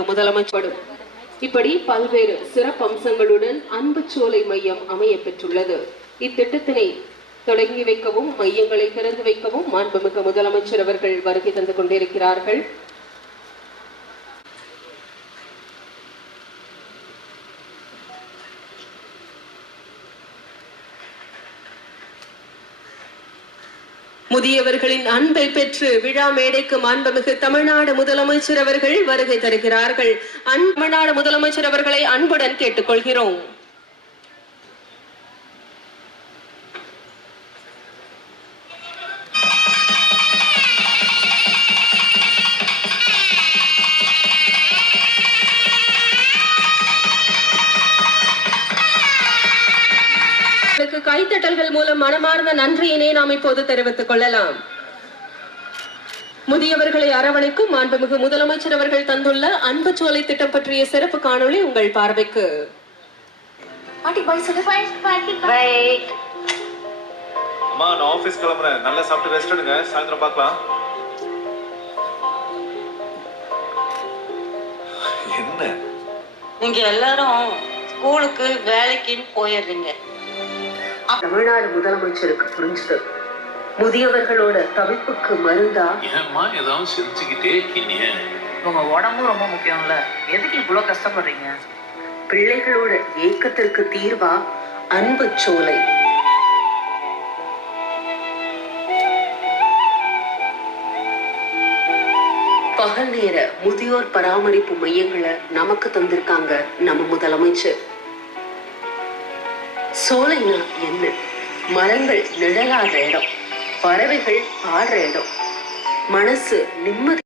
முதலமைச்சரும். இப்படி பல்வேறு சிறப்பு அம்சங்களுடன் அன்பு சோலை மையம் அமைய பெற்றுள்ளது இத்திட்டத்தினை தொடங்கி வைக்கவும் மையங்களை திறந்து வைக்கவும் மாண்புமிகு முதலமைச்சர் அவர்கள் வருகை தந்து கொண்டிருக்கிறார்கள். முதியவர்களின் அன்பை பெற்று விழா மேடைக்கு மாண்புமிகு தமிழ்நாடு முதலமைச்சர் அவர்கள் வருகை தருகிறார்கள். அன் தமிழ்நாடு முதலமைச்சர் அவர்களை அன்புடன் கேட்டுக்கொள்கிறோம். அவர்களுக்கு கைத்தட்டல்கள் மூலம் மனமார்ந்த நன்றியினை நாம் இப்போது தெரிவித்துக் கொள்ளலாம். முதியவர்களை அரவணைக்கும் மாண்புமிகு முதலமைச்சர் அவர்கள் தந்துள்ள அன்பு சோலை திட்டம் பற்றிய சிறப்பு காணொளி உங்கள் பார்வைக்கு. பாட்டி பாய் சொல்லு பாட்டி அம்மா நான் ஆபீஸ் கிளம்புறேன். நல்லா சாப்பிட்டு ரெஸ்ட் எடுங்க. சாயந்தரம் பார்க்கலாம். என்ன? நீங்க எல்லாரும் ஸ்கூலுக்கு வேலைக்குன்னு போயிடுறீங்க. தமிழ்நாடு முதலமைச்சருக்கு புரிஞ்சது. முதியவர்களோட தவிப்புக்கு மருந்தா? ஏம்மா ஏதாவது செஞ்சுக்கிட்டே இருக்கீங்க? உங்க உடம்பும் ரொம்ப முக்கியம்ல. எதுக்கு இவ்வளவு கஷ்டப்படுறீங்க? பிள்ளைகளோட ஏக்கத்திற்கு தீர்வா அன்பு சோலை. பகல் நேர முதியோர் பராமரிப்பு மையங்களை நமக்கு தந்திருக்காங்க நம்ம முதலமைச்சர். சோலைனா என்ன? மரங்கள் நிழலாடுற இடம் பறவைகள் பாடுற இடம். மனசு நிம்மதி